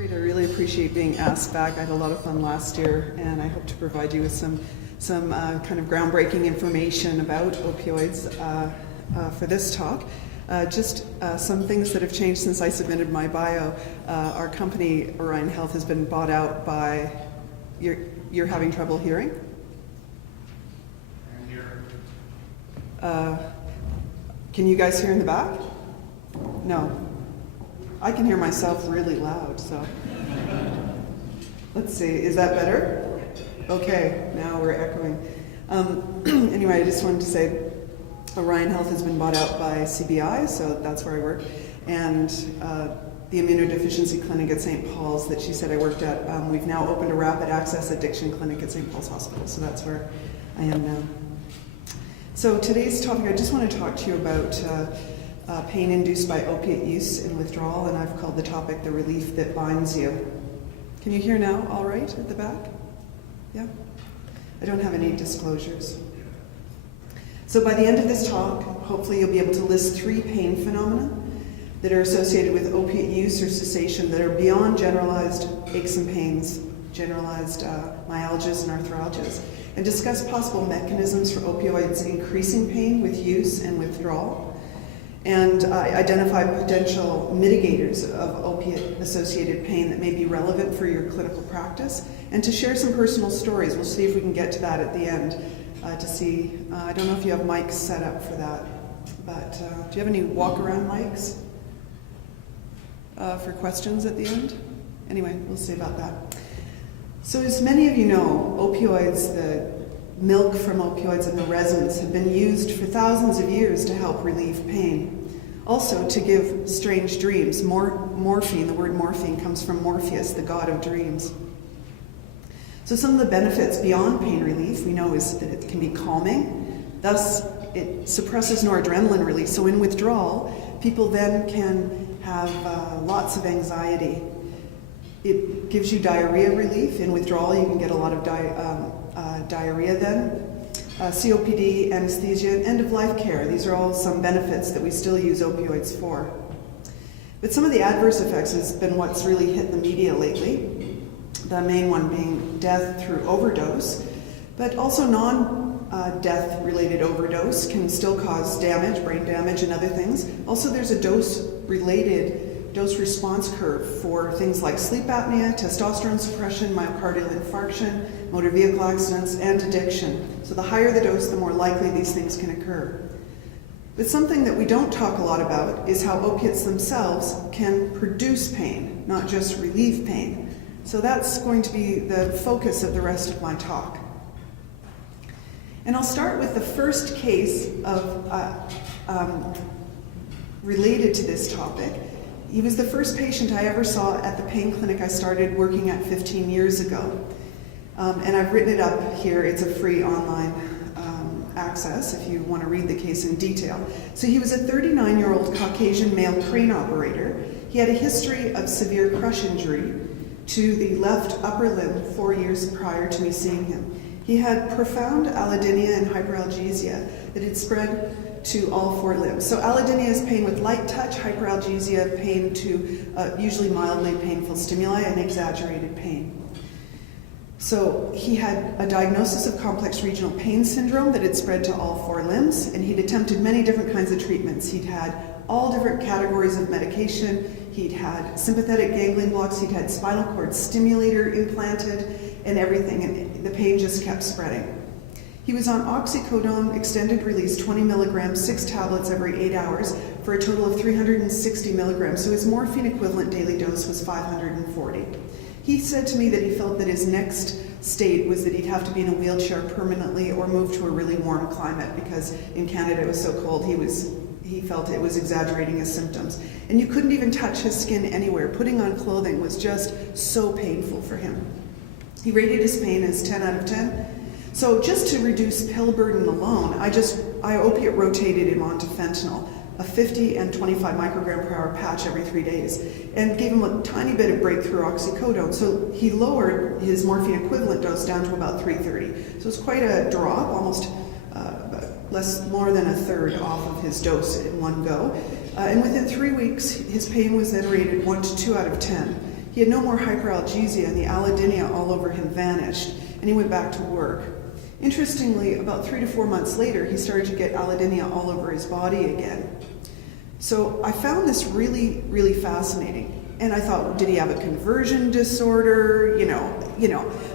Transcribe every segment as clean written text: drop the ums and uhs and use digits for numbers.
Great, I really appreciate being asked back. I had a lot of fun last year, and I hope to provide you with some kind of groundbreaking information about opioids for this talk. Just some things that have changed since I submitted my bio. Our company, Orion Health, has been bought out by, you're having trouble hearing? I'm here. Can you guys hear in the back? No. I can hear myself really loud, so. Let's see, is that better? Okay, now we're echoing. Anyway, I just wanted to say Orion Health has been bought out by CBI, so that's where I work. And the immunodeficiency clinic at St. Paul's that she said I worked at, we've now opened a rapid access addiction clinic at St. Paul's Hospital, so that's where I am now. So today's topic, I just want to talk to you about pain induced by opiate use and withdrawal, and I've called the topic the relief that binds you. Can you hear now all right at the back? Yeah? I don't have any disclosures. So by the end of this talk, hopefully you'll be able to list 3 pain phenomena that are associated with opiate use or cessation that are beyond generalized aches and pains, generalized myalgias and arthralgias, and discuss possible mechanisms for opioids increasing pain with use and withdrawal, and identify potential mitigators of opiate-associated pain that may be relevant for your clinical practice, and to share some personal stories. We'll see if we can get to that at the end to see. I don't know if you have mics set up for that, but do you have any walk-around mics for questions at the end? Anyway, we'll see about that. So as many of you know, opioids, the milk from opioids and the resins have been used for thousands of years to help relieve pain. Also to give strange dreams. Morphine, the word morphine comes from Morpheus, the god of dreams. So some of the benefits beyond pain relief we know is that it can be calming, thus it suppresses noradrenaline release. So in withdrawal, people then can have lots of anxiety. It gives you diarrhea relief. In withdrawal, you can get a lot of diarrhea then. COPD, anesthesia, end-of-life care. These are all some benefits that we still use opioids for. But some of the adverse effects has been what's really hit the media lately. The main one being death through overdose, but also non-death related overdose can still cause damage, brain damage and other things. Also there's a dose response curve for things like sleep apnea, testosterone suppression, myocardial infarction, motor vehicle accidents, and addiction. So the higher the dose, the more likely these things can occur. But something that we don't talk a lot about is how opiates themselves can produce pain, not just relieve pain. So that's going to be the focus of the rest of my talk. And I'll start with the first case of related to this topic. He was the first patient I ever saw at the pain clinic I started working at 15 years ago. And I've written it up here. It's a free online access if you want to read the case in detail. So he was a 39-year-old Caucasian male crane operator. He had a history of severe crush injury to the left upper limb 4 years prior to me seeing him. He had profound allodynia and hyperalgesia that had spread to all 4 limbs. So allodynia is pain with light touch, hyperalgesia, pain to usually mildly painful stimuli, and exaggerated pain. So he had a diagnosis of complex regional pain syndrome that had spread to all 4 limbs, and he'd attempted many different kinds of treatments. He'd had all different categories of medication. He'd had sympathetic ganglion blocks, he'd had spinal cord stimulator implanted, and everything, and the pain just kept spreading. He was on oxycodone extended release 20 milligrams, 6 tablets every 8 hours for a total of 360 milligrams. So his morphine equivalent daily dose was 540. He said to me that he felt that his next state was that he'd have to be in a wheelchair permanently or move to a really warm climate because in Canada it was so cold he felt it was exaggerating his symptoms. And you couldn't even touch his skin anywhere. Putting on clothing was just so painful for him. He rated his pain as 10 out of 10. So just to reduce pill burden alone, I opiate rotated him onto fentanyl, a 50 and 25 microgram per hour patch every 3 days, and gave him a tiny bit of breakthrough oxycodone. So he lowered his morphine equivalent dose down to about 330. So it's quite a drop, almost more than a third off of his dose in one go. And within 3 weeks, his pain was then rated 1 to 2 out of 10. He had no more hyperalgesia, and the allodynia all over him vanished, and he went back to work. Interestingly, about 3 to 4 months later, he started to get allodynia all over his body again. So I found this really, really fascinating. And I thought, did he have a conversion disorder?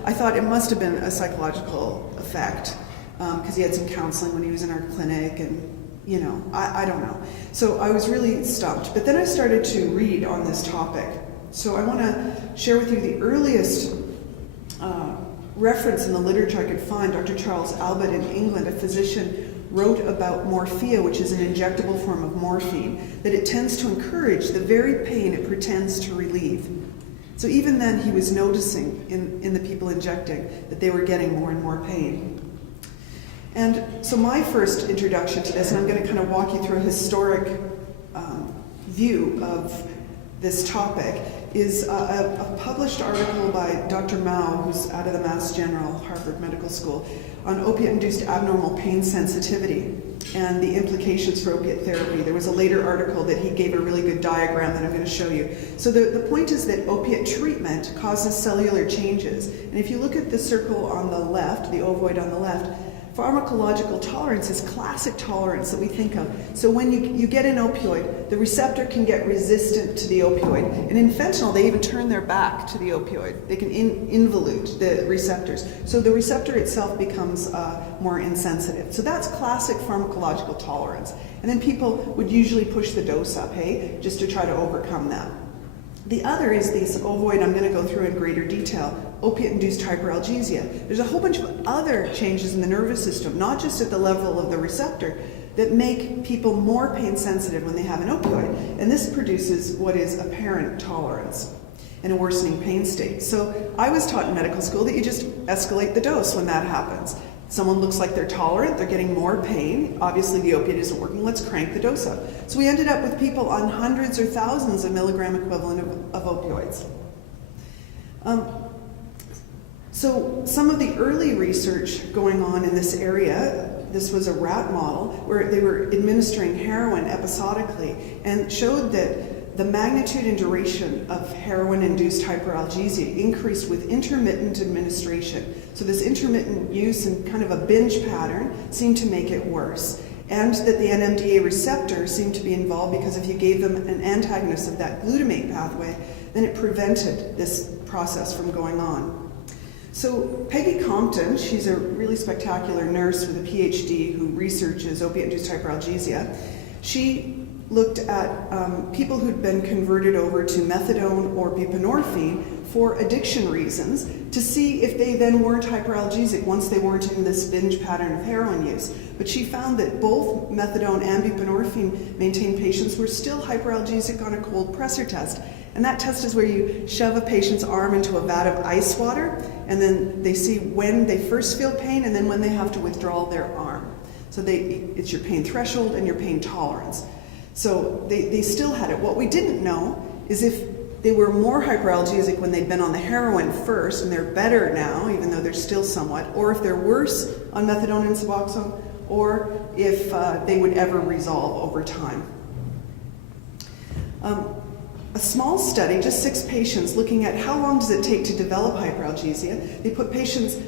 I thought it must have been a psychological effect, because he had some counseling when he was in our clinic, and I don't know. So I was really stumped. But then I started to read on this topic. So I want to share with you the earliest reference in the literature I could find. Dr. Charles Albert in England, a physician, wrote about morphia, which is an injectable form of morphine, that it tends to encourage the very pain it pretends to relieve. So even then he was noticing in the people injecting that they were getting more and more pain. And so my first introduction to this, and I'm going to kind of walk you through a historic view of this topic, is a published article by Dr. Mao, who's out of the Mass General, Harvard Medical School, on opiate-induced abnormal pain sensitivity and the implications for opiate therapy. There was a later article that he gave a really good diagram that I'm going to show you. So the point is that opiate treatment causes cellular changes. And if you look at the circle on the left, the ovoid on the left, pharmacological tolerance is classic tolerance that we think of. So when you get an opioid, the receptor can get resistant to the opioid. And in fentanyl, they even turn their back to the opioid. They can involute the receptors. So the receptor itself becomes more insensitive. So that's classic pharmacological tolerance. And then people would usually push the dose up, just to try to overcome that. The other is this ovoid I'm going to go through in greater detail, opiate-induced hyperalgesia. There's a whole bunch of other changes in the nervous system, not just at the level of the receptor, that make people more pain sensitive when they have an opioid. And this produces what is apparent tolerance and a worsening pain state. So I was taught in medical school that you just escalate the dose when that happens. Someone looks like they're tolerant, they're getting more pain. Obviously the opiate isn't working, let's crank the dose up. So we ended up with people on hundreds or thousands of milligram equivalent of opioids. So some of the early research going on in this area, this was a rat model where they were administering heroin episodically and showed that the magnitude and duration of heroin-induced hyperalgesia increased with intermittent administration. So this intermittent use and kind of a binge pattern seemed to make it worse. And that the NMDA receptor seemed to be involved because if you gave them an antagonist of that glutamate pathway, then it prevented this process from going on. So Peggy Compton, she's a really spectacular nurse with a PhD who researches opiate-induced hyperalgesia. She looked at people who'd been converted over to methadone or buprenorphine for addiction reasons to see if they then weren't hyperalgesic once they weren't in this binge pattern of heroin use. But she found that both methadone and buprenorphine maintained patients were still hyperalgesic on a cold pressor test. And that test is where you shove a patient's arm into a vat of ice water, and then they see when they first feel pain and then when they have to withdraw their arm. So it's your pain threshold and your pain tolerance. So they still had it. What we didn't know is if they were more hyperalgesic when they'd been on the heroin first and they're better now, even though they're still somewhat, or if they're worse on methadone and Suboxone, or if they would ever resolve over time. A small study, just 6 patients, looking at how long does it take to develop hyperalgesia.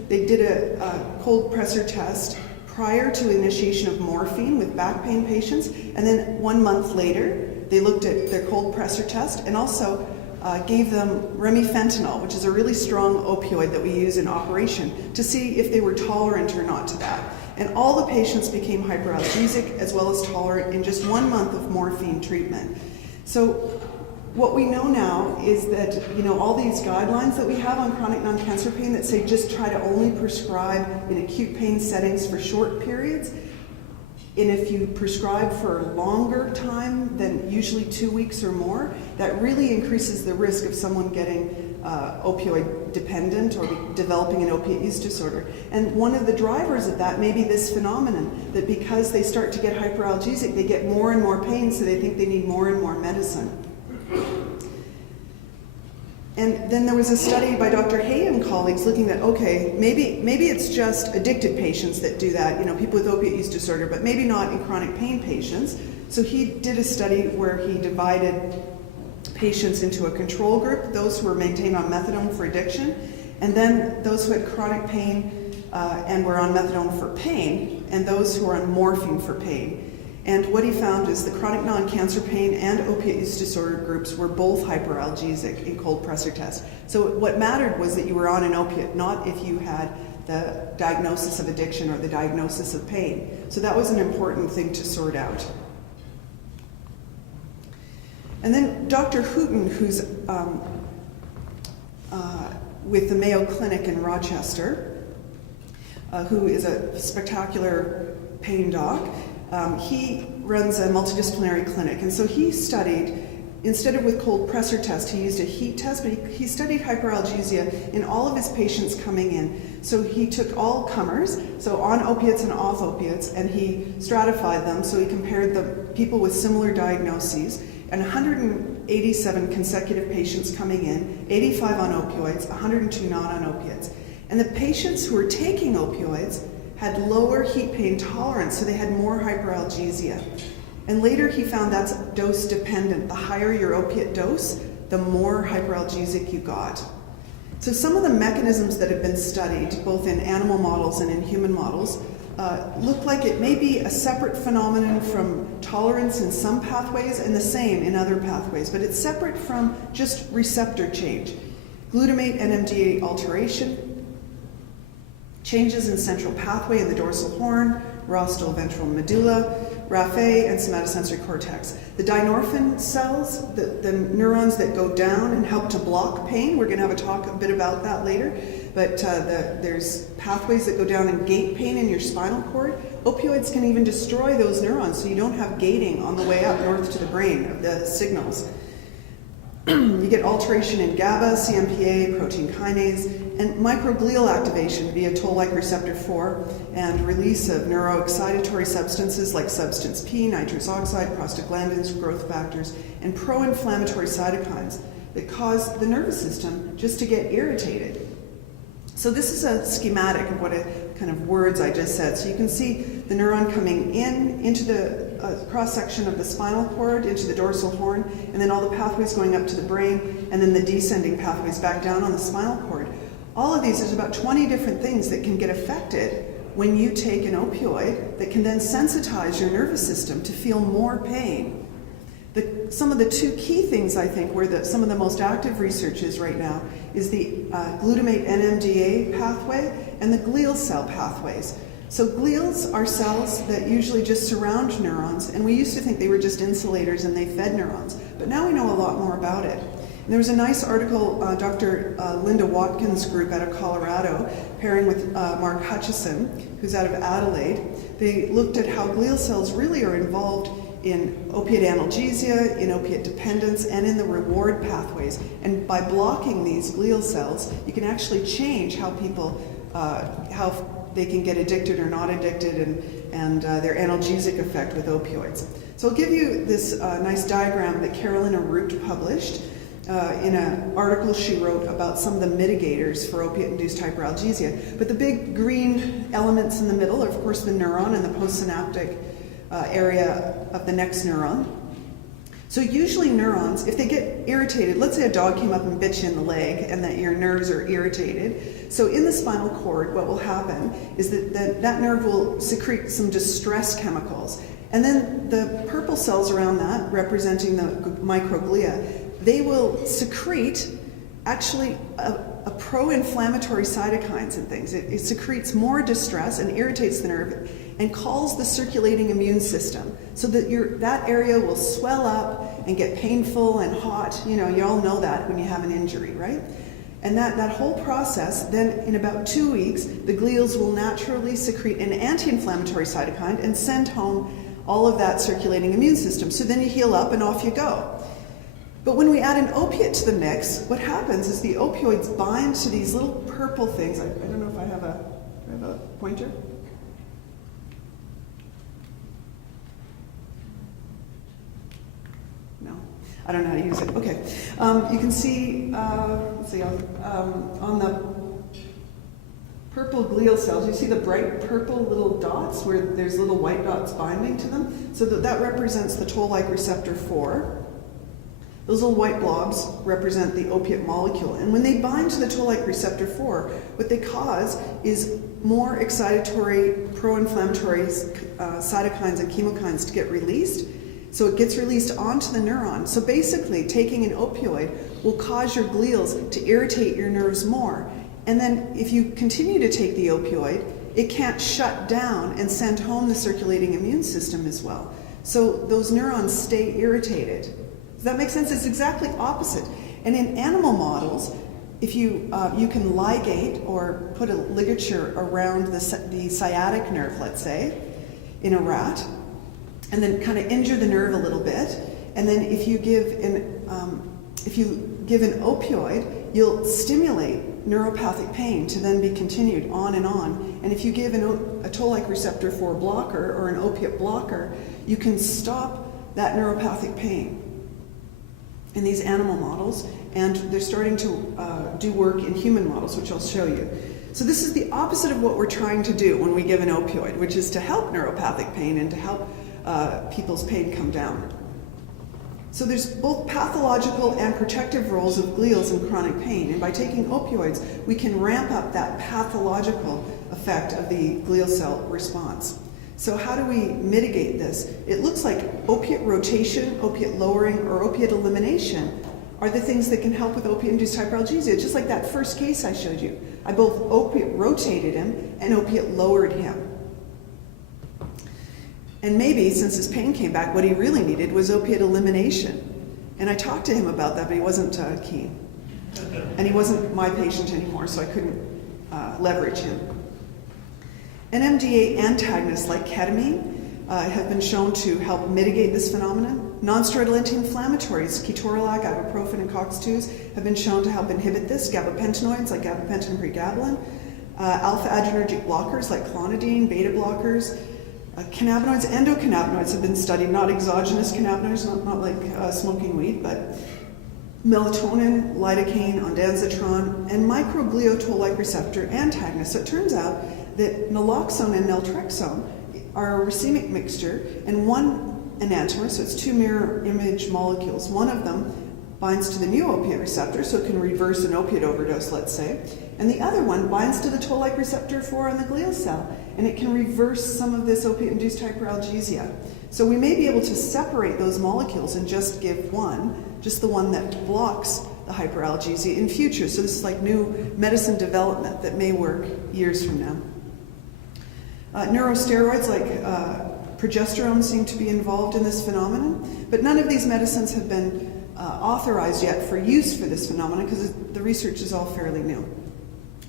They did a cold pressor test prior to initiation of morphine with back pain patients, and then 1 month later, they looked at their cold pressor test and also gave them remifentanil, which is a really strong opioid that we use in operation, to see if they were tolerant or not to that. And all the patients became hyperalgesic as well as tolerant in just 1 month of morphine treatment. So what we know now is that, all these guidelines that we have on chronic non-cancer pain that say just try to only prescribe in acute pain settings for short periods, and if you prescribe for a longer time than usually 2 weeks or more, that really increases the risk of someone getting opioid dependent or developing an opiate use disorder. And one of the drivers of that may be this phenomenon, that because they start to get hyperalgesic, they get more and more pain, so they think they need more and more medicine. And then there was a study by Dr. Hay and colleagues looking at, okay, maybe it's just addicted patients that do that, people with opiate use disorder, but maybe not in chronic pain patients. So he did a study where he divided patients into a control group, those who were maintained on methadone for addiction, and then those who had chronic pain and were on methadone for pain, and those who were on morphine for pain. And what he found is the chronic non-cancer pain and opiate use disorder groups were both hyperalgesic in cold pressor tests. So what mattered was that you were on an opiate, not if you had the diagnosis of addiction or the diagnosis of pain. So that was an important thing to sort out. And then Dr. Hooton, who's with the Mayo Clinic in Rochester, who is a spectacular pain doc, he runs a multidisciplinary clinic. And so he studied, instead of with cold pressor test, he used a heat test, but he studied hyperalgesia in all of his patients coming in. So he took all comers, so on opiates and off opiates, and he stratified them. So he compared the people with similar diagnoses, and 187 consecutive patients coming in, 85 on opioids, 102 not on opiates. And the patients who were taking opioids had lower heat pain tolerance, so they had more hyperalgesia. And later he found that's dose dependent. The higher your opiate dose, the more hyperalgesic you got. So some of the mechanisms that have been studied, both in animal models and in human models, look like it may be a separate phenomenon from tolerance in some pathways and the same in other pathways, but it's separate from just receptor change. Glutamate NMDA alteration, changes in central pathway in the dorsal horn, rostral ventral medulla, raphe, and somatosensory cortex. The dynorphin cells, the neurons that go down and help to block pain, we're going to have a bit about that later, but there's pathways that go down and gate pain in your spinal cord. Opioids can even destroy those neurons, so you don't have gating on the way up north to the brain of the signals. You get alteration in GABA, CMPA, protein kinase, and microglial activation via toll-like receptor 4 and release of neuroexcitatory substances like substance P, nitrous oxide, prostaglandins, growth factors, and pro-inflammatory cytokines that cause the nervous system just to get irritated. So this is a schematic of what kind of words I just said. So you can see the neuron coming into the cross-section of the spinal cord, into the dorsal horn, and then all the pathways going up to the brain, and then the descending pathways back down on the spinal cord. All of these, there's about 20 different things that can get affected when you take an opioid that can then sensitize your nervous system to feel more pain. Some of the two key things, I think, where some of the most active research is right now is the glutamate NMDA pathway and the glial cell pathways. So glials are cells that usually just surround neurons, and we used to think they were just insulators and they fed neurons, but now we know a lot more about it. And there was a nice article, Dr. Linda Watkins' group out of Colorado, pairing with Mark Hutchison, who's out of Adelaide. They looked at how glial cells really are involved in opiate analgesia, in opiate dependence, and in the reward pathways. And by blocking these glial cells, you can actually change how people, how they can get addicted or not addicted, and their analgesic effect with opioids. So I'll give you this nice diagram that Carolina Root published in an article she wrote about some of the mitigators for opiate-induced hyperalgesia. But the big green elements in the middle are, of course, the neuron and the postsynaptic area of the next neuron. So usually neurons, if they get irritated, let's say a dog came up and bit you in the leg and that your nerves are irritated. So in the spinal cord, what will happen is that nerve will secrete some distress chemicals. And then the purple cells around that, representing the microglia, they will secrete actually a pro-inflammatory cytokines and things. It secretes more distress and irritates the nerve and calls the circulating immune system so that that area will swell up and get painful and hot. You know, you all know that when you have an injury, right? And that whole process, then in about 2 weeks, the glials will naturally secrete an anti-inflammatory cytokine and send home all of that circulating immune system. So then you heal up and off you go. But when we add an opiate to the mix, what happens is the opioids bind to these little purple things. I don't know if I have a pointer. No, I don't know how to use it. Okay, you can see, let's see, on the purple glial cells, you see the bright purple little dots where there's little white dots binding to them. So that represents the toll-like receptor 4. Those little white blobs represent the opiate molecule, and when they bind to the toll-like receptor 4, what they cause is more excitatory, pro-inflammatory cytokines and chemokines to get released. So it gets released onto the neuron. So basically, taking an opioid will cause your glials to irritate your nerves more. And then if you continue to take the opioid, it can't shut down and send home the circulating immune system as well. So those neurons stay irritated. Does that make sense? It's exactly opposite. And in animal models, if you can ligate or put a ligature around the sciatic nerve, let's say, in a rat, and then kind of injure the nerve a little bit, and then if you give an opioid, you'll stimulate neuropathic pain to then be continued on and on. And if you give a toll-like receptor 4 blocker or an opiate blocker, you can stop that neuropathic pain in these animal models, and they're starting to do work in human models, which I'll show you. So this is the opposite of what we're trying to do when we give an opioid, which is to help neuropathic pain and to help people's pain come down. So there's both pathological and protective roles of glials in chronic pain, and by taking opioids, we can ramp up that pathological effect of the glial cell response. So how do we mitigate this? It looks like opiate rotation, opiate lowering, or opiate elimination are the things that can help with opiate-induced hyperalgesia, just like that first case I showed you. I both opiate rotated him and opiate lowered him. And maybe, since his pain came back, what he really needed was opiate elimination. And I talked to him about that, but he wasn't keen. And he wasn't my patient anymore, so I couldn't leverage him. NMDA antagonists like ketamine have been shown to help mitigate this phenomenon. Non-steroidal anti-inflammatories, ketorolac, ibuprofen, and COX-2s have been shown to help inhibit this. Gabapentinoids like gabapentin and pregabalin. Alpha-adrenergic blockers like clonidine, beta blockers. Cannabinoids, endocannabinoids have been studied, not exogenous cannabinoids, not like smoking weed, but melatonin, lidocaine, ondansetron, and microglial toll-like receptor antagonists. So it turns out that naloxone and naltrexone are a racemic mixture, and one enantiomer, so it's two mirror image molecules, one of them binds to the mu opiate receptor, so it can reverse an opiate overdose, let's say, and the other one binds to the toll-like receptor 4 on the glial cell, and it can reverse some of this opiate-induced hyperalgesia. So we may be able to separate those molecules and just give one, just the one that blocks the hyperalgesia in future. So this is like new medicine development that may work years from now. Neurosteroids like progesterone seem to be involved in this phenomenon, but none of these medicines have been authorized yet for use for this phenomenon because the research is all fairly new.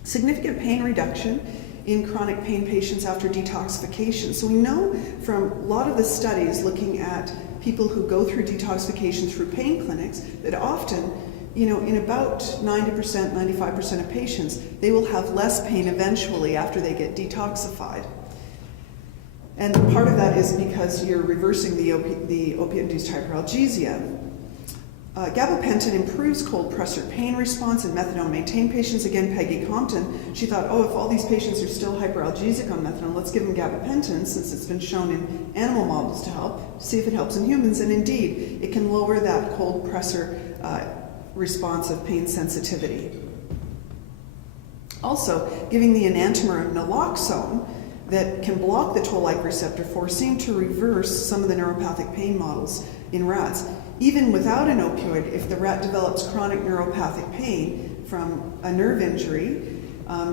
Significant pain reduction in chronic pain patients after detoxification. So we know from a lot of the studies looking at people who go through detoxification through pain clinics that often, in about 90%, 95% of patients, they will have less pain eventually after they get detoxified. And part of that is because you're reversing the opiate-induced hyperalgesia. Gabapentin improves cold pressor pain response in methadone-maintained patients. Again, Peggy Compton, she thought, if all these patients are still hyperalgesic on methadone, let's give them gabapentin since it's been shown in animal models to help, see if it helps in humans. And indeed, it can lower that cold pressor response of pain sensitivity. Also, giving the enantiomer of naloxone that can block the toll-like receptor 4 seemed to reverse some of the neuropathic pain models in rats. Even without an opioid, if the rat develops chronic neuropathic pain from a nerve injury,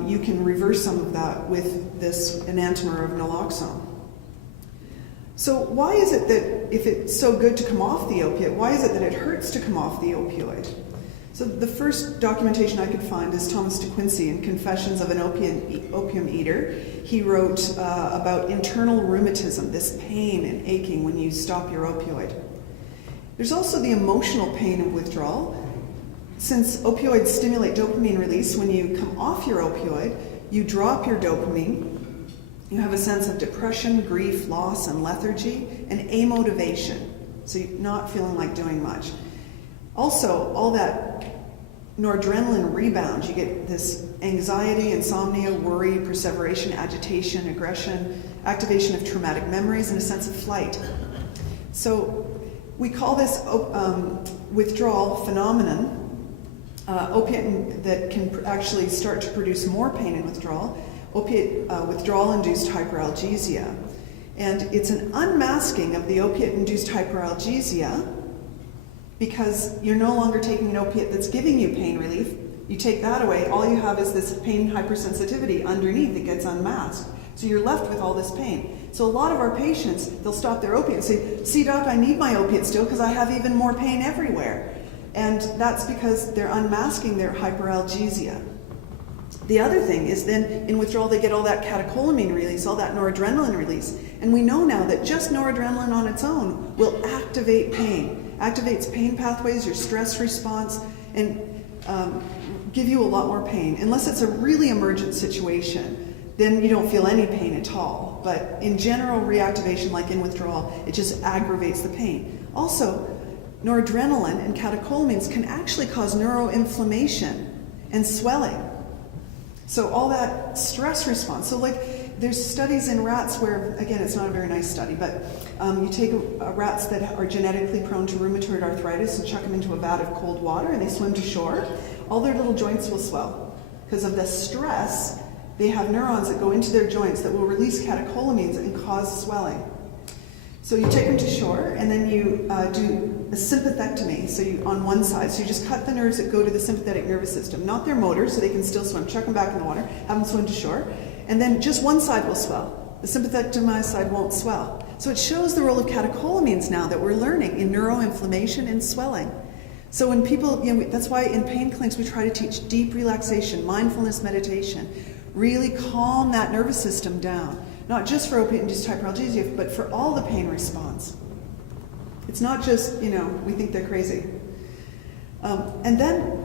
you can reverse some of that with this enantiomer of naloxone. So why is it that if it's so good to come off the opiate, why is it that it hurts to come off the opioid? So the first documentation I could find is Thomas de Quincey in Confessions of an Opium Eater. He wrote about internal rheumatism, this pain and aching when you stop your opioid. There's also the emotional pain of withdrawal. Since opioids stimulate dopamine release, when you come off your opioid, you drop your dopamine. You have a sense of depression, grief, loss, and lethargy, and amotivation. So you're not feeling like doing much. Also, all that noradrenaline rebounds. You get this anxiety, insomnia, worry, perseveration, agitation, aggression, activation of traumatic memories, and a sense of flight. So we call this withdrawal phenomenon, opiate that can actually start to produce more pain and withdrawal, opiate withdrawal-induced hyperalgesia. And it's an unmasking of the opiate-induced hyperalgesia because you're no longer taking an opiate that's giving you pain relief. You take that away, all you have is this pain hypersensitivity underneath that gets unmasked. So you're left with all this pain. So a lot of our patients, they'll stop their opiate and say, see doc, I need my opiate still because I have even more pain everywhere. And that's because they're unmasking their hyperalgesia. The other thing is then in withdrawal they get all that catecholamine release, all that noradrenaline release. And we know now that just noradrenaline on its own will activate pain, activates pain pathways, your stress response, and give you a lot more pain. Unless it's a really emergent situation, then you don't feel any pain at all. But in general reactivation, like in withdrawal, it just aggravates the pain. Also, noradrenaline and catecholamines can actually cause neuroinflammation and swelling. So all that stress response. So like there's studies in rats where, again, it's not a very nice study, but you take rats that are genetically prone to rheumatoid arthritis and chuck them into a vat of cold water and they swim to shore. All their little joints will swell. Because of the stress, they have neurons that go into their joints that will release catecholamines and cause swelling. So you take them to shore and then you do a sympathectomy, so you on one side. So you just cut the nerves that go to the sympathetic nervous system, not their motor, so they can still swim. Chuck them back in the water, have them swim to shore, and then just one side will swell. The sympathectomized side won't swell. So it shows the role of catecholamines now that we're learning in neuroinflammation and swelling. So when people, that's why in pain clinics we try to teach deep relaxation, mindfulness meditation, really calm that nervous system down. Not just for opiate-induced hyperalgesia, but for all the pain response. It's not just, we think they're crazy. And then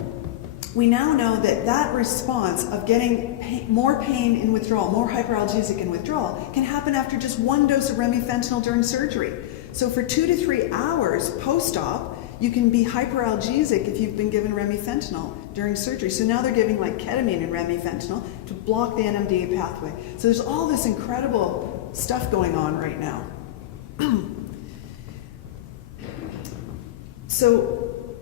we now know that that response of getting more pain in withdrawal, more hyperalgesic in withdrawal, can happen after just one dose of remifentanil during surgery. So for 2 to 3 hours post-op, you can be hyperalgesic if you've been given remifentanil during surgery. So now they're giving like ketamine and remifentanil to block the NMDA pathway. So there's all this incredible stuff going on right now. So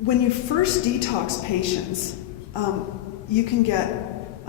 when you first detox patients, you can get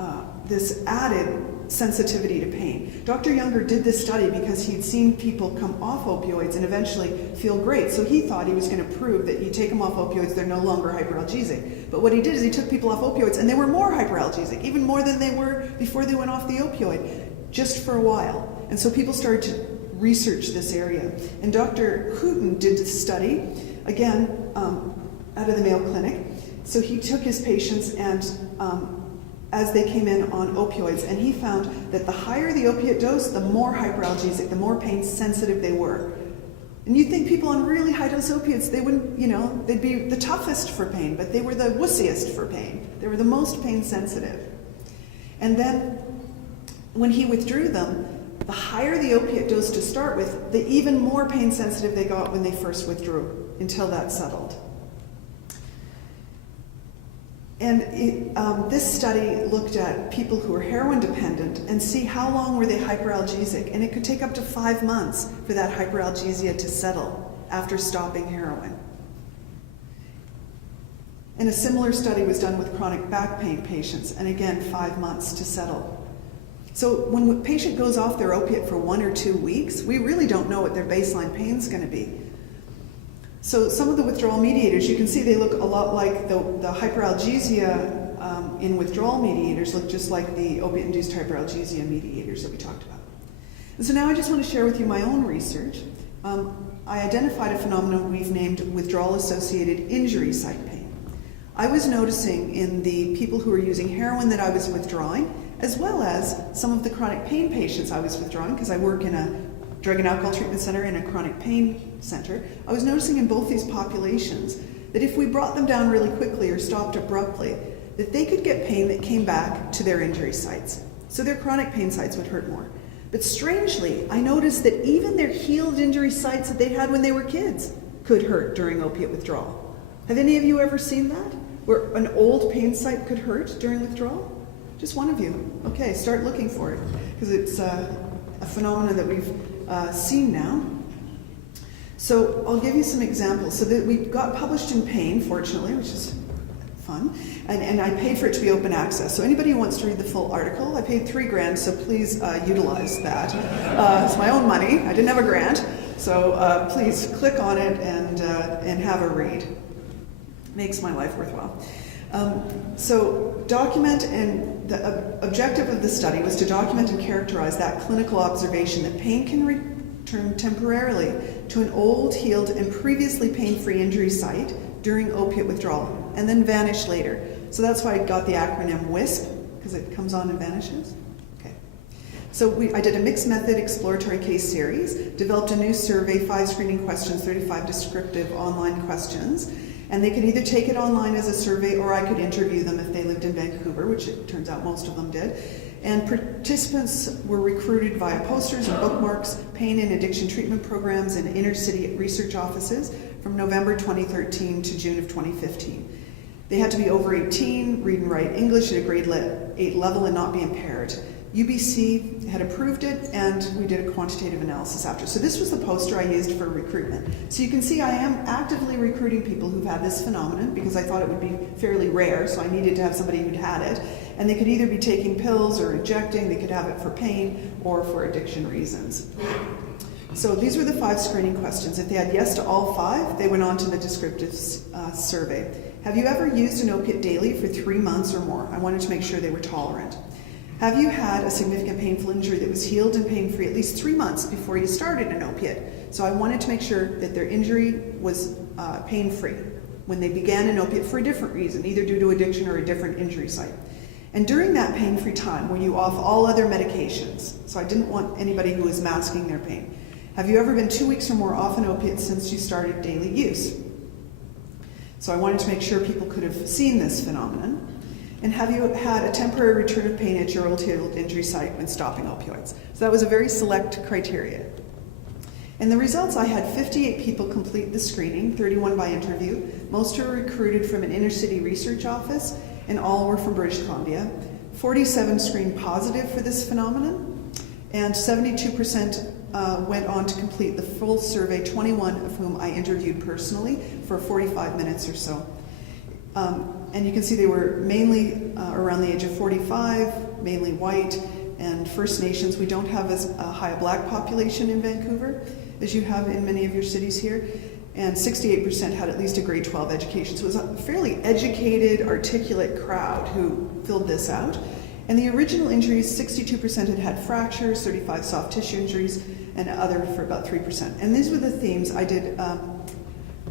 this added sensitivity to pain. Dr. Younger did this study because he'd seen people come off opioids and eventually feel great. So he thought he was going to prove that you take them off opioids, they're no longer hyperalgesic. But what he did is he took people off opioids and they were more hyperalgesic, even more than they were before they went off the opioid, just for a while. And so people started to research this area. And Dr. Hooten did this study, again, out of the Mayo Clinic. So he took his patients and as they came in on opioids, and he found that the higher the opiate dose, the more hyperalgesic, the more pain sensitive they were. And you'd think people on really high dose opiates, they wouldn't, they'd be the toughest for pain, but they were the wussiest for pain. They were the most pain sensitive. And then when he withdrew them, the higher the opiate dose to start with, the even more pain sensitive they got when they first withdrew, until that settled. And this study looked at people who were heroin dependent and see how long were they hyperalgesic. And it could take up to 5 months for that hyperalgesia to settle after stopping heroin. And a similar study was done with chronic back pain patients, and again, 5 months to settle. So when a patient goes off their opiate for 1 or 2 weeks, we really don't know what their baseline pain is going to be. So some of the withdrawal mediators, you can see they look a lot like the hyperalgesia in withdrawal mediators look just like the opiate-induced hyperalgesia mediators that we talked about. And so now I just want to share with you my own research. I identified a phenomenon we've named withdrawal-associated injury site pain. I was noticing in the people who were using heroin that I was withdrawing, as well as some of the chronic pain patients I was withdrawing, because I work in a drug and alcohol treatment center and a chronic pain center. I was noticing in both these populations that if we brought them down really quickly or stopped abruptly, that they could get pain that came back to their injury sites. So their chronic pain sites would hurt more. But strangely, I noticed that even their healed injury sites that they had when they were kids could hurt during opiate withdrawal. Have any of you ever seen that? Where an old pain site could hurt during withdrawal? Just one of you. Okay, start looking for it, because it's a phenomenon that we've seen now. So I'll give you some examples. So that we got published in Pain, fortunately, which is fun, and I paid for it to be open access. So anybody who wants to read the full article, I paid $3,000, so please utilize that. It's my own money. I didn't have a grant, so please click on it and have a read. Makes my life worthwhile. So document, and the objective of the study was to document and characterize that clinical observation that pain can return temporarily to an old, healed, and previously pain-free injury site during opiate withdrawal, and then vanish later. So that's why I got the acronym WISP, because it comes on and vanishes. Okay. So I did a mixed method exploratory case series, developed a new survey, 5 screening questions, 35 descriptive online questions, and they could either take it online as a survey or I could interview them if they lived in Vancouver, which it turns out most of them did. And participants were recruited via posters and bookmarks, pain and addiction treatment programs, and inner city research offices from November 2013 to June of 2015. They had to be over 18, read and write English at a grade 8 level, and not be impaired. UBC had approved it, and we did a quantitative analysis after. So this was the poster I used for recruitment. So you can see I am actively recruiting people who've had this phenomenon, because I thought it would be fairly rare, so I needed to have somebody who'd had it. And they could either be taking pills or injecting, they could have it for pain or for addiction reasons. So these were the 5 screening questions. If they had yes to all 5, they went on to the descriptive survey. Have you ever used an opiate daily for 3 months or more? I wanted to make sure they were tolerant. Have you had a significant painful injury that was healed and pain-free at least 3 months before you started an opiate? So I wanted to make sure that their injury was pain-free when they began an opiate for a different reason, either due to addiction or a different injury site. And during that pain-free time, were you off all other medications? So I didn't want anybody who was masking their pain. Have you ever been 2 weeks or more off an opiate since you started daily use? So I wanted to make sure people could have seen this phenomenon. And have you had a temporary return of pain at your old healed injury site when stopping opioids? So that was a very select criteria. And the results, I had 58 people complete the screening, 31 by interview. Most were recruited from an inner city research office, and all were from British Columbia. 47 screened positive for this phenomenon, and 72% went on to complete the full survey, 21 of whom I interviewed personally for 45 minutes or so. And you can see they were mainly around the age of 45, mainly white, and First Nations. We don't have as high a black population in Vancouver as you have in many of your cities here. And 68% had at least a grade 12 education. So it was a fairly educated, articulate crowd who filled this out. And the original injuries, 62% had had fractures, 35 soft tissue injuries, and other for about 3%. And these were the themes I did.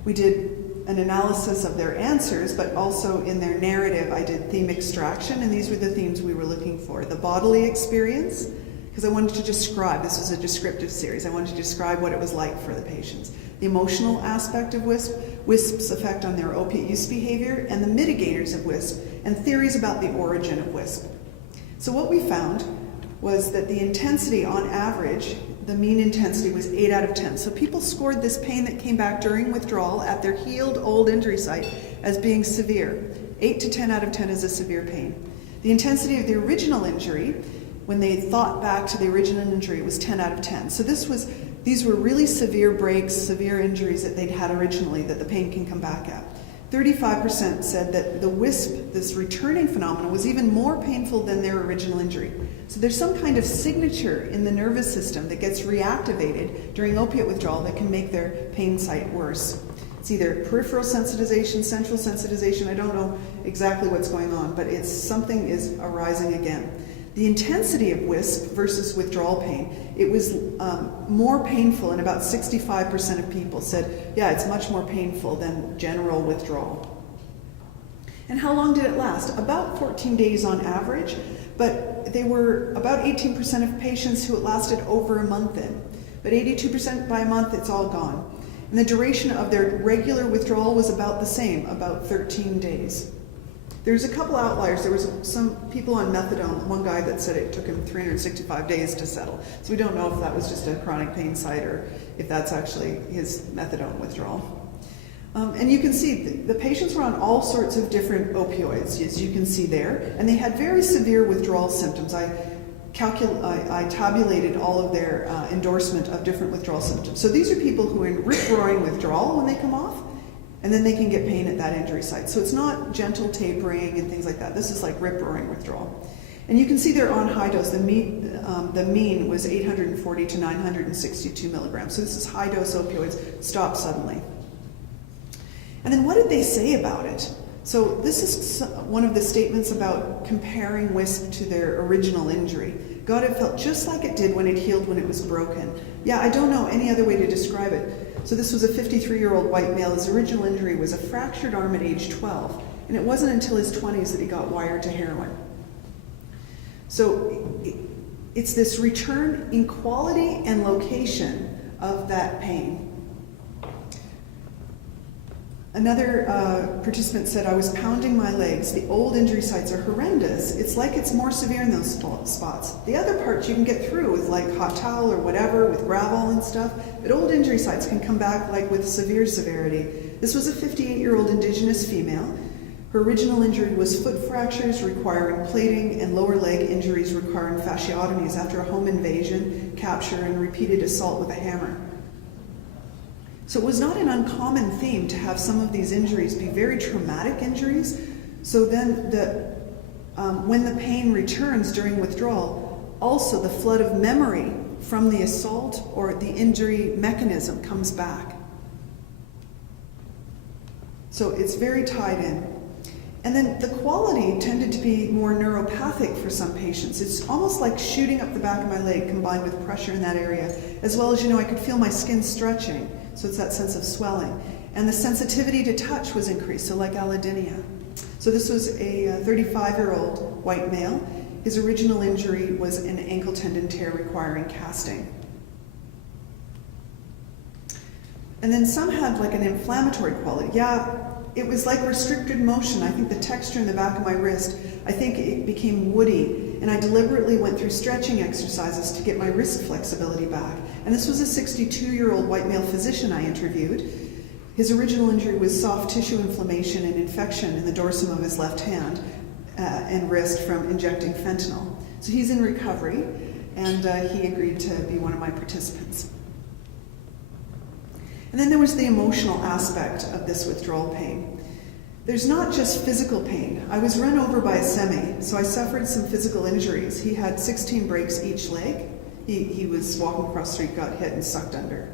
We did an analysis of their answers, but also in their narrative I did theme extraction, and these were the themes we were looking for. The bodily experience, because I wanted to describe, this was a descriptive series, I wanted to describe what it was like for the patients. The emotional aspect of WISP, WISP's effect on their opiate use behavior, and the mitigators of WISP, and theories about the origin of WISP. So what we found was that the intensity on average, the mean intensity was 8 out of 10. So people scored this pain that came back during withdrawal at their healed old injury site as being severe. 8 to 10 out of 10 is a severe pain. The intensity of the original injury, when they thought back to the original injury, was 10 out of 10. So these were really severe breaks, severe injuries that they'd had originally that the pain can come back at. 35% said that the WISP, this returning phenomenon, was even more painful than their original injury. So there's some kind of signature in the nervous system that gets reactivated during opiate withdrawal that can make their pain site worse. It's either peripheral sensitization, central sensitization, I don't know exactly what's going on, but something is arising again. The intensity of WISP versus withdrawal pain, it was more painful, and about 65% of people said, yeah, it's much more painful than general withdrawal. And how long did it last? About 14 days on average, but they were about 18% of patients who it lasted over a month in. But 82% by a month, it's all gone. And the duration of their regular withdrawal was about the same, about 13 days. There's a couple outliers. There was some people on methadone, one guy that said it took him 365 days to settle. So we don't know if that was just a chronic pain site or if that's actually his methadone withdrawal. And you can see the patients were on all sorts of different opioids, as you can see there, and they had very severe withdrawal symptoms. I tabulated all of their endorsement of different withdrawal symptoms. So these are people who are in rip-roaring withdrawal when they come off, and then they can get pain at that injury site. So it's not gentle tapering and things like that. This is like rip-roaring withdrawal. And you can see they're on high dose. The mean was 840 to 962 milligrams. So this is high dose opioids, stop suddenly. And then what did they say about it? So this is one of the statements about comparing WISP to their original injury. God, it felt just like it did when it healed when it was broken. Yeah, I don't know any other way to describe it. So this was a 53-year-old white male. His original injury was a fractured arm at age 12. And it wasn't until his 20s that he got wired to heroin. So it's this return in quality and location of that pain. Another participant said, I was pounding my legs. The old injury sites are horrendous. It's like it's more severe in those spots. The other parts you can get through with like hot towel or whatever, with gravel and stuff. But old injury sites can come back like with severe severity. This was a 58-year-old Indigenous female. Her original injury was foot fractures requiring plating and lower leg injuries requiring fasciotomies after a home invasion, capture, and repeated assault with a hammer. So it was not an uncommon theme to have some of these injuries be very traumatic injuries. So then when the pain returns during withdrawal, also the flood of memory from the assault or the injury mechanism comes back. So it's very tied in. And then the quality tended to be more neuropathic for some patients. It's almost like shooting up the back of my leg combined with pressure in that area. As well as, I could feel my skin stretching. So it's that sense of swelling. And the sensitivity to touch was increased, so like allodynia. So this was a 35-year-old white male. His original injury was an ankle tendon tear requiring casting. And then some had like an inflammatory quality. Yeah, it was like restricted motion. I think the texture in the back of my wrist, I think it became woody. And I deliberately went through stretching exercises to get my wrist flexibility back. And this was a 62-year-old white male physician I interviewed. His original injury was soft tissue inflammation and infection in the dorsum of his left hand and wrist from injecting fentanyl. So he's in recovery, and he agreed to be one of my participants. And then there was the emotional aspect of this withdrawal pain. There's not just physical pain. I was run over by a semi, so I suffered some physical injuries. He had 16 breaks each leg. He was walking across the street, got hit and sucked under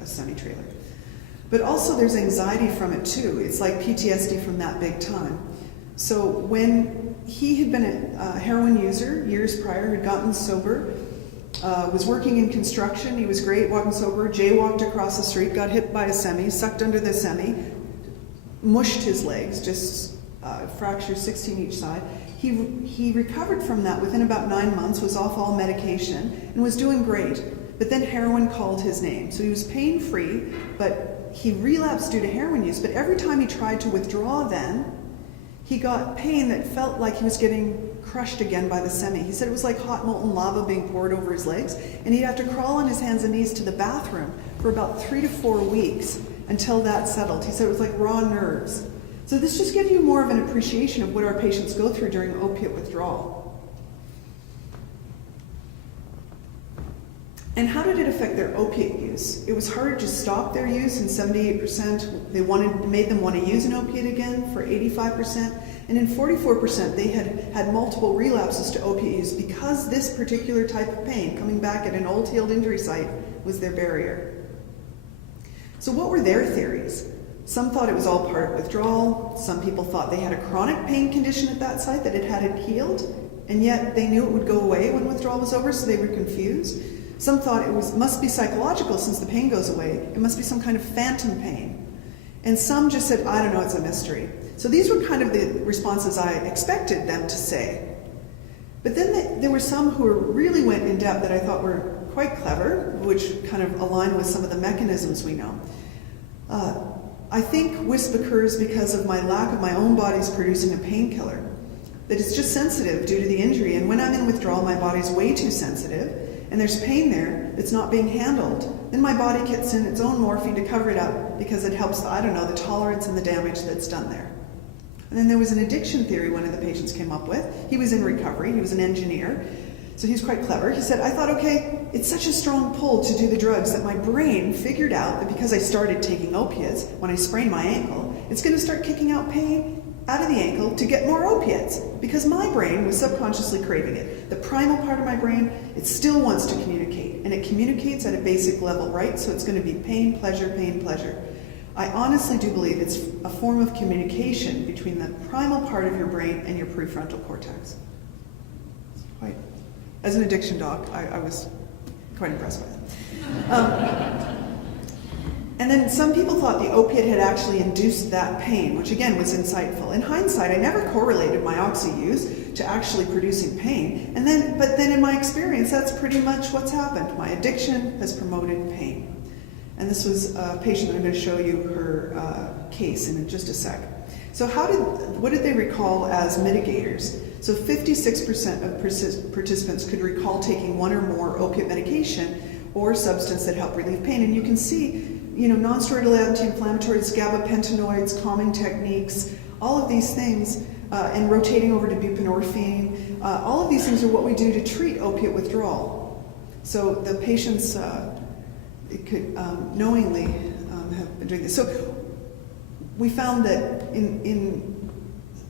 a semi-trailer. But also there's anxiety from it too. It's like PTSD from that big time. So when he had been a heroin user years prior, had gotten sober, was working in construction, he was great, walking sober, jaywalked across the street, got hit by a semi, sucked under the semi, mushed his legs, just fractures 16 each side. He recovered from that within about 9 months, was off all medication, and was doing great. But then heroin called his name. So he was pain-free, but he relapsed due to heroin use. But every time he tried to withdraw then, he got pain that felt like he was getting crushed again by the semi. He said it was like hot molten lava being poured over his legs, and he'd have to crawl on his hands and knees to the bathroom for about 3 to 4 weeks until that settled. He said it was like raw nerves. So this just gives you more of an appreciation of what our patients go through during opiate withdrawal. And how did it affect their opiate use? It was harder to stop their use, and 78% made them want to use an opiate again for 85%. And in 44%, they had multiple relapses to opiate use because this particular type of pain, coming back at an old healed injury site, was their barrier. So what were their theories? Some thought it was all part of withdrawal. Some people thought they had a chronic pain condition at that site that had it healed, and yet they knew it would go away when withdrawal was over, so they were confused. Some thought it must be psychological since the pain goes away. It must be some kind of phantom pain. And some just said, I don't know, it's a mystery. So these were kind of the responses I expected them to say. But then there were some who really went in depth that I thought were quite clever, which kind of aligned with some of the mechanisms we know. I think WISP occurs because of my lack of my own body's producing a painkiller. That it's just sensitive due to the injury, and when I'm in withdrawal, my body's way too sensitive, and there's pain there that's not being handled. Then my body kicks in its own morphine to cover it up because it helps, the tolerance and the damage that's done there. And then there was an addiction theory one of the patients came up with. He was in recovery, he was an engineer. So he's quite clever. He said, I thought, okay, it's such a strong pull to do the drugs that my brain figured out that because I started taking opiates when I sprained my ankle, it's going to start kicking out pain out of the ankle to get more opiates because my brain was subconsciously craving it. The primal part of my brain, it still wants to communicate, and it communicates at a basic level, right? So it's going to be pain, pleasure, pain, pleasure. I honestly do believe it's a form of communication between the primal part of your brain and your prefrontal cortex. It's quite, as an addiction doc, I was quite impressed by it. And then some people thought the opiate had actually induced that pain, which again was insightful. In hindsight, I never correlated my oxy use to actually producing pain. But then in my experience, that's pretty much what's happened. My addiction has promoted pain. And this was a patient that I'm going to show you her case in just a sec. So what did they recall as mitigators? So 56% of participants could recall taking one or more opiate medication or substance that helped relieve pain. And you can see, non-steroidal anti-inflammatories, gabapentinoids, calming techniques, all of these things, and rotating over to buprenorphine, all of these things are what we do to treat opiate withdrawal. So the patients could knowingly have been doing this. So we found that in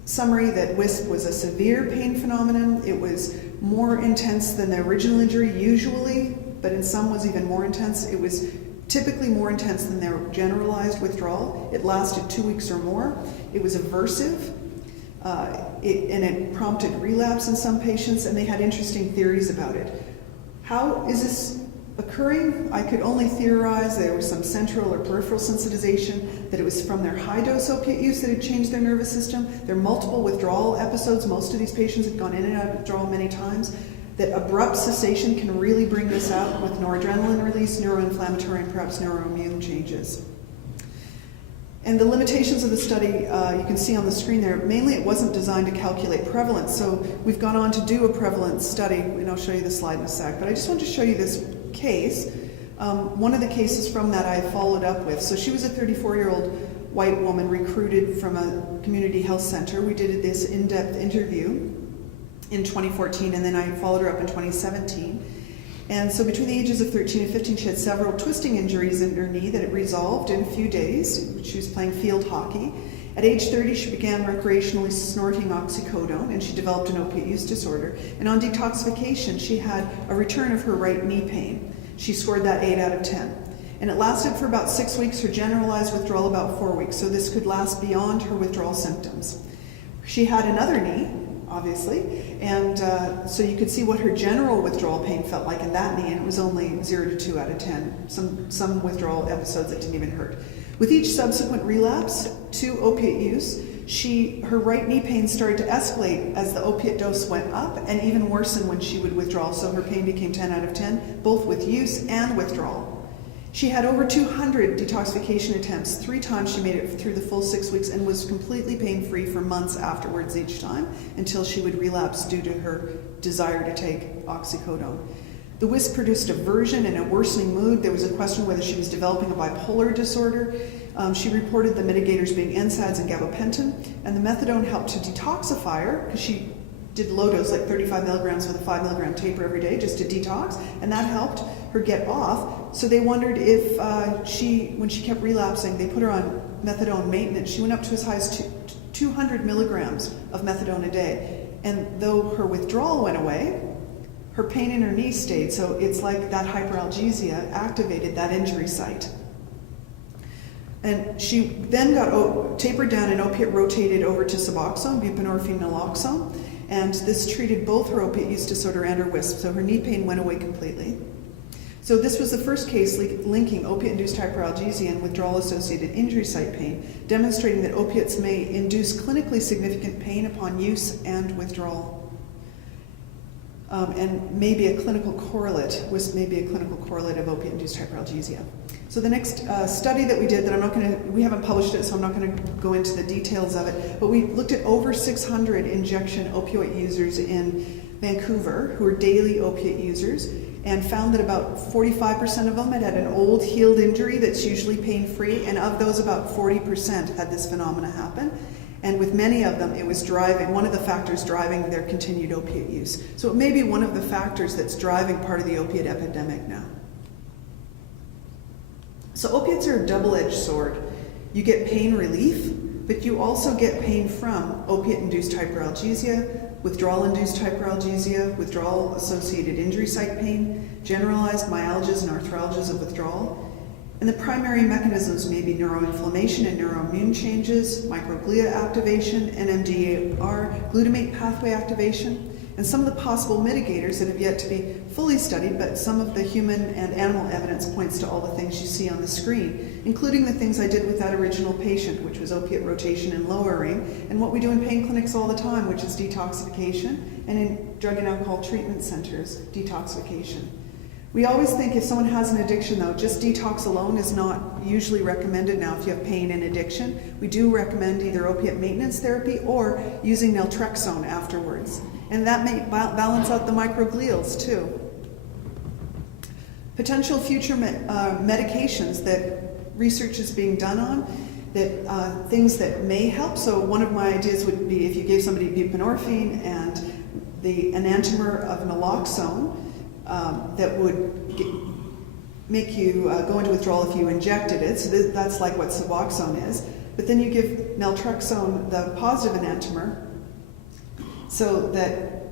summary that WISP was a severe pain phenomenon. It was more intense than the original injury usually, but in some was even more intense. It was typically more intense than their generalized withdrawal. It lasted 2 weeks or more. It was aversive, and it prompted relapse in some patients, and they had interesting theories about it. How is this occurring? I could only theorize there was some central or peripheral sensitization, that it was from their high-dose opiate use that had changed their nervous system. There are multiple withdrawal episodes. Most of these patients have gone in and out of withdrawal many times. That abrupt cessation can really bring this out with noradrenaline release, neuroinflammatory, and perhaps neuroimmune changes. And the limitations of the study, you can see on the screen there, mainly it wasn't designed to calculate prevalence. So we've gone on to do a prevalence study, and I'll show you the slide in a sec. But I just wanted to show you this case. One of the cases from that I followed up with. So she was a 34-year-old white woman recruited from a community health center. We did this in-depth interview in 2014, and then I followed her up in 2017. And so between the ages of 13 and 15, she had several twisting injuries in her knee that had resolved in a few days. She was playing field hockey. At age 30, she began recreationally snorting oxycodone, and she developed an opiate use disorder. And on detoxification, she had a return of her right knee pain. She scored that 8 out of 10. And it lasted for about 6 weeks, her generalized withdrawal about 4 weeks. So this could last beyond her withdrawal symptoms. She had another knee, obviously, and so you could see what her general withdrawal pain felt like in that knee, and it was only 0 to 2 out of 10. Some withdrawal episodes that didn't even hurt. With each subsequent relapse to opiate use, her right knee pain started to escalate as the opiate dose went up, and even worsen when she would withdraw. So her pain became 10 out of 10, both with use and withdrawal. She had over 200 detoxification attempts. 3 times she made it through the full 6 weeks and was completely pain-free for months afterwards each time, until she would relapse due to her desire to take oxycodone. The WISP produced aversion and a worsening mood. There was a question whether she was developing a bipolar disorder. She reported the mitigators being NSAIDs and gabapentin, and the methadone helped to detoxify her, because she did low dose, like 35 milligrams with a 5 milligram taper every day, just to detox, and that helped her get off. So they wondered if when she kept relapsing, they put her on methadone maintenance. She went up to as high as 200 milligrams of methadone a day. And though her withdrawal went away, her pain in her knee stayed. So it's like that hyperalgesia activated that injury site. And she then got tapered down and opiate rotated over to Suboxone, buprenorphine, naloxone. And this treated both her opiate use disorder and her WISP. So her knee pain went away completely. So this was the first case linking opiate-induced hyperalgesia and withdrawal-associated injury site pain, demonstrating that opiates may induce clinically significant pain upon use and withdrawal. And maybe a clinical correlate was maybe a clinical correlate of opiate-induced hyperalgesia. So the next study that we did, that we haven't published it, so I'm not going to go into the details of it, but we looked at over 600 injection opioid users in Vancouver who are daily opiate users, and found that about 45% of them had an old healed injury that's usually pain-free, and of those about 40% had this phenomena happen. And with many of them, it was one of the factors driving their continued opiate use. So it may be one of the factors that's driving part of the opiate epidemic now. So opiates are a double-edged sword. You get pain relief, but you also get pain from opiate-induced hyperalgesia, withdrawal-induced hyperalgesia, withdrawal-associated injury site pain, generalized myalgias and arthralgias of withdrawal. And the primary mechanisms may be neuroinflammation and neuroimmune changes, microglia activation, NMDAR, glutamate pathway activation, and some of the possible mitigators that have yet to be fully studied, but some of the human and animal evidence points to all the things you see on the screen, including the things I did with that original patient, which was opiate rotation and lowering, and what we do in pain clinics all the time, which is detoxification, and in drug and alcohol treatment centers, detoxification. We always think if someone has an addiction, though, just detox alone is not usually recommended now if you have pain and addiction. We do recommend either opiate maintenance therapy or using naltrexone afterwards. And that may balance out the microglials, too. Potential future medications that research is being done on, that things that may help. So one of my ideas would be if you gave somebody buprenorphine and the enantiomer of naloxone, that would make you go into withdrawal if you injected it. So that's like what Suboxone is. But then you give naltrexone, the positive enantiomer, so that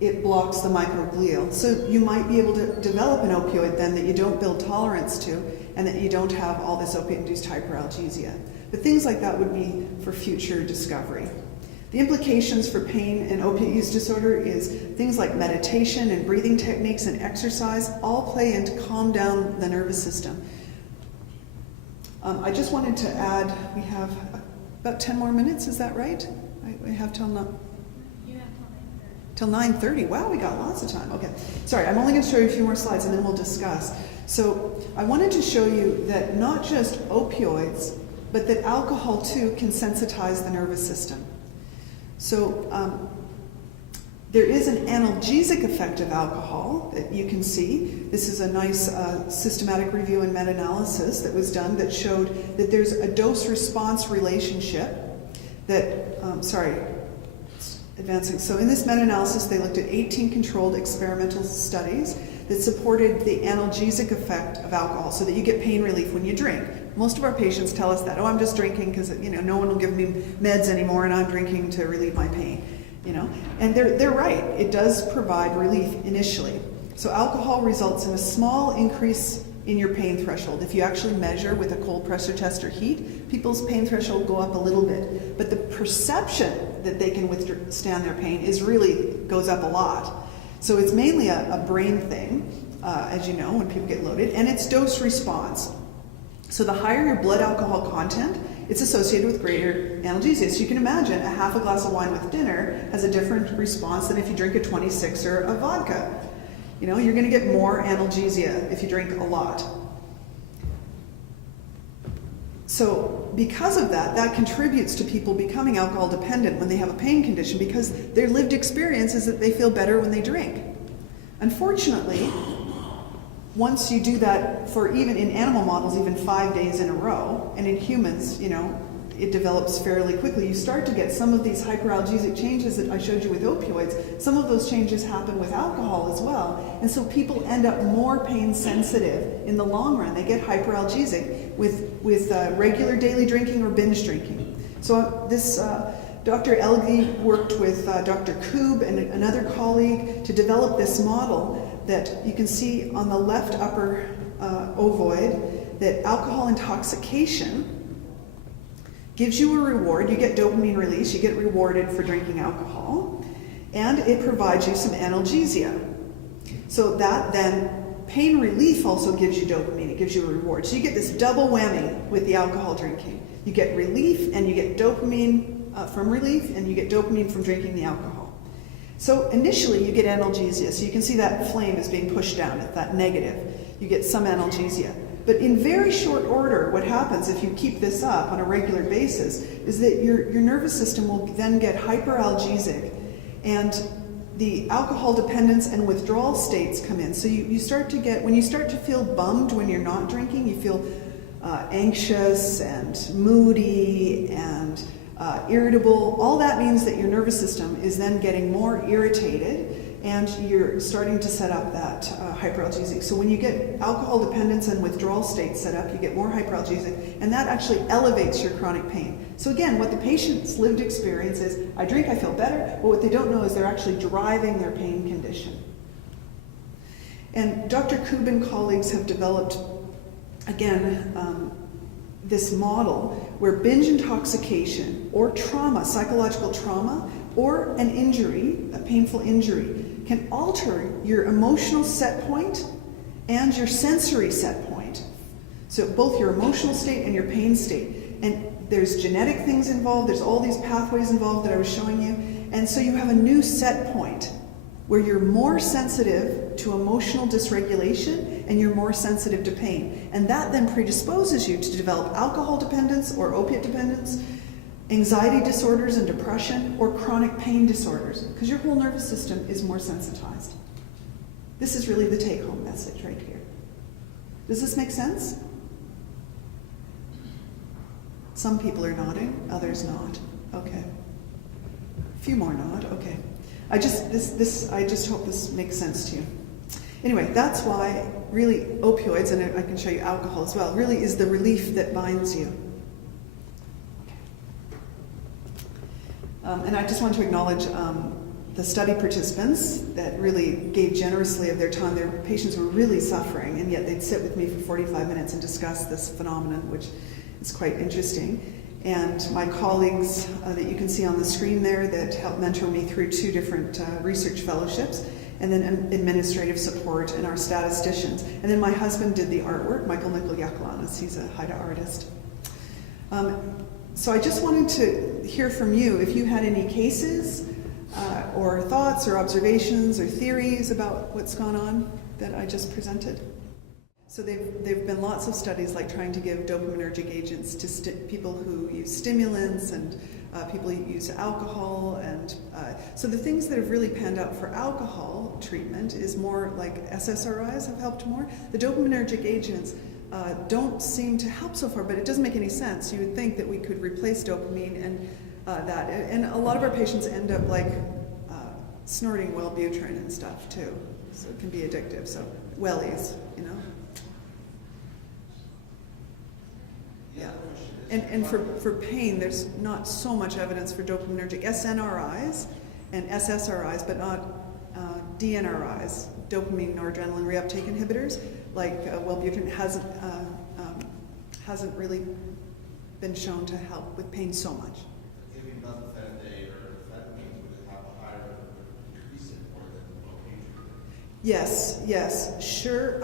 it blocks the microglial. So you might be able to develop an opioid then that you don't build tolerance to, and that you don't have all this opiate-induced hyperalgesia. But things like that would be for future discovery. The implications for pain and opiate use disorder is things like meditation and breathing techniques and exercise all play in to calm down the nervous system. I just wanted to add, we have about 10 more minutes, is that right? We have till 9:30. Wow, we got lots of time. Okay, sorry, I'm only going to show you a few more slides and then we'll discuss. So I wanted to show you that not just opioids, but that alcohol too can sensitize the nervous system. So there is an analgesic effect of alcohol that you can see. This is a nice systematic review and meta-analysis that was done that showed that there's a dose-response relationship that, advancing. So in this meta-analysis, they looked at 18 controlled experimental studies that supported the analgesic effect of alcohol so that you get pain relief when you drink. Most of our patients tell us that, oh, I'm just drinking because no one will give me meds anymore and I'm drinking to relieve my pain. And they're right. It does provide relief initially. So alcohol results in a small increase in your pain threshold. If you actually measure with a cold pressure test or heat, people's pain threshold go up a little bit. But the perception that they can withstand their pain goes up a lot. So it's mainly a brain thing, as you know, when people get loaded, and it's dose response. So the higher your blood alcohol content, it's associated with greater analgesia. So you can imagine a half a glass of wine with dinner has a different response than if you drink a 26er of vodka. You're going to get more analgesia if you drink a lot. So because of that contributes to people becoming alcohol dependent when they have a pain condition, because their lived experience is that they feel better when they drink. Unfortunately, once you do that for even in animal models, even 5 days in a row, and in humans, it develops fairly quickly, you start to get some of these hyperalgesic changes that I showed you with opioids. Some of those changes happen with alcohol as well. And so people end up more pain sensitive in the long run. They get hyperalgesic with regular daily drinking or binge drinking. So this Dr. Elgi worked with Dr. Koob and another colleague to develop this model that you can see on the left upper ovoid, that alcohol intoxication gives you a reward. You get dopamine release, you get rewarded for drinking alcohol, and it provides you some analgesia. So that then, pain relief also gives you dopamine, it gives you a reward. So you get this double whammy with the alcohol drinking. You get relief and you get dopamine from relief, and you get dopamine from drinking the alcohol. So initially you get analgesia, so you can see that flame is being pushed down at that negative. You get some analgesia. But in very short order, what happens if you keep this up on a regular basis is that your nervous system will then get hyperalgesic, and the alcohol dependence and withdrawal states come in. So you start to get, when you start to feel bummed when you're not drinking, you feel anxious and moody and irritable. All that means that your nervous system is then getting more irritated, and you're starting to set up that hyperalgesic. So when you get alcohol dependence and withdrawal states set up, you get more hyperalgesic, and that actually elevates your chronic pain. So again, what the patient's lived experience is, I drink, I feel better, but what they don't know is they're actually driving their pain condition. And Dr. Koob and colleagues have developed, again, this model where binge intoxication or trauma, psychological trauma, or an injury, a painful injury, can alter your emotional set point and your sensory set point. So both your emotional state and your pain state. And there's genetic things involved, there's all these pathways involved that I was showing you. And so you have a new set point where you're more sensitive to emotional dysregulation and you're more sensitive to pain. And that then predisposes you to develop alcohol dependence or opiate dependence, anxiety disorders and depression, or chronic pain disorders, because your whole nervous system is more sensitized. This is really the take-home message right here. Does this make sense? Some people are nodding, others not. Okay. A few more nod, okay. I just hope this makes sense to you. Anyway, that's why really opioids, and I can show you alcohol as well, really is the relief that binds you. And I just want to acknowledge the study participants that really gave generously of their time. Their patients were really suffering, and yet they'd sit with me for 45 minutes and discuss this phenomenon, which is quite interesting. And my colleagues that you can see on the screen there that helped mentor me through 2 different research fellowships, and then administrative support and our statisticians. And then my husband did the artwork, Michael Nicol-Yakalanis. He's a Haida artist. So I just wanted to hear from you if you had any cases or thoughts or observations or theories about what's gone on that I just presented. So there've been lots of studies like trying to give dopaminergic agents to people who use stimulants and people who use alcohol. And so the things that have really panned out for alcohol treatment is more like SSRIs have helped more. The dopaminergic agents don't seem to help so far, but it doesn't make any sense. You would think that we could replace dopamine and and a lot of our patients end up like snorting Wellbutrin and stuff too. So it can be addictive. So wellies, you know. Yeah. And for pain, there's not so much evidence for dopaminergic SNRIs and SSRIs, but not DNRIs, dopamine noradrenaline reuptake inhibitors, like Wellbutrin hasn't really been shown to help with pain so much. Giving methylphenidate or amphetamine would have a higher increase in more than Wellbutrin. Yes, sure.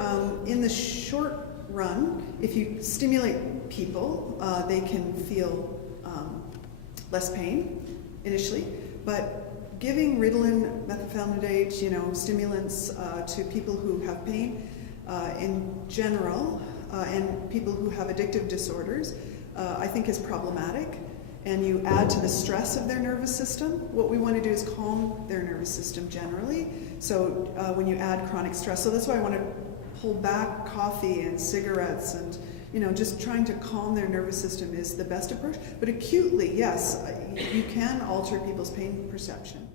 In the short run, if you stimulate people, they can feel less pain initially, but giving Ritalin, methylphenidate, stimulants to people who have pain in general, and people who have addictive disorders, I think is problematic. And you add to the stress of their nervous system. What we want to do is calm their nervous system generally. So when you add chronic stress, so that's why I want to pull back coffee and cigarettes and just trying to calm their nervous system is the best approach. But acutely, yes, you can alter people's pain perception.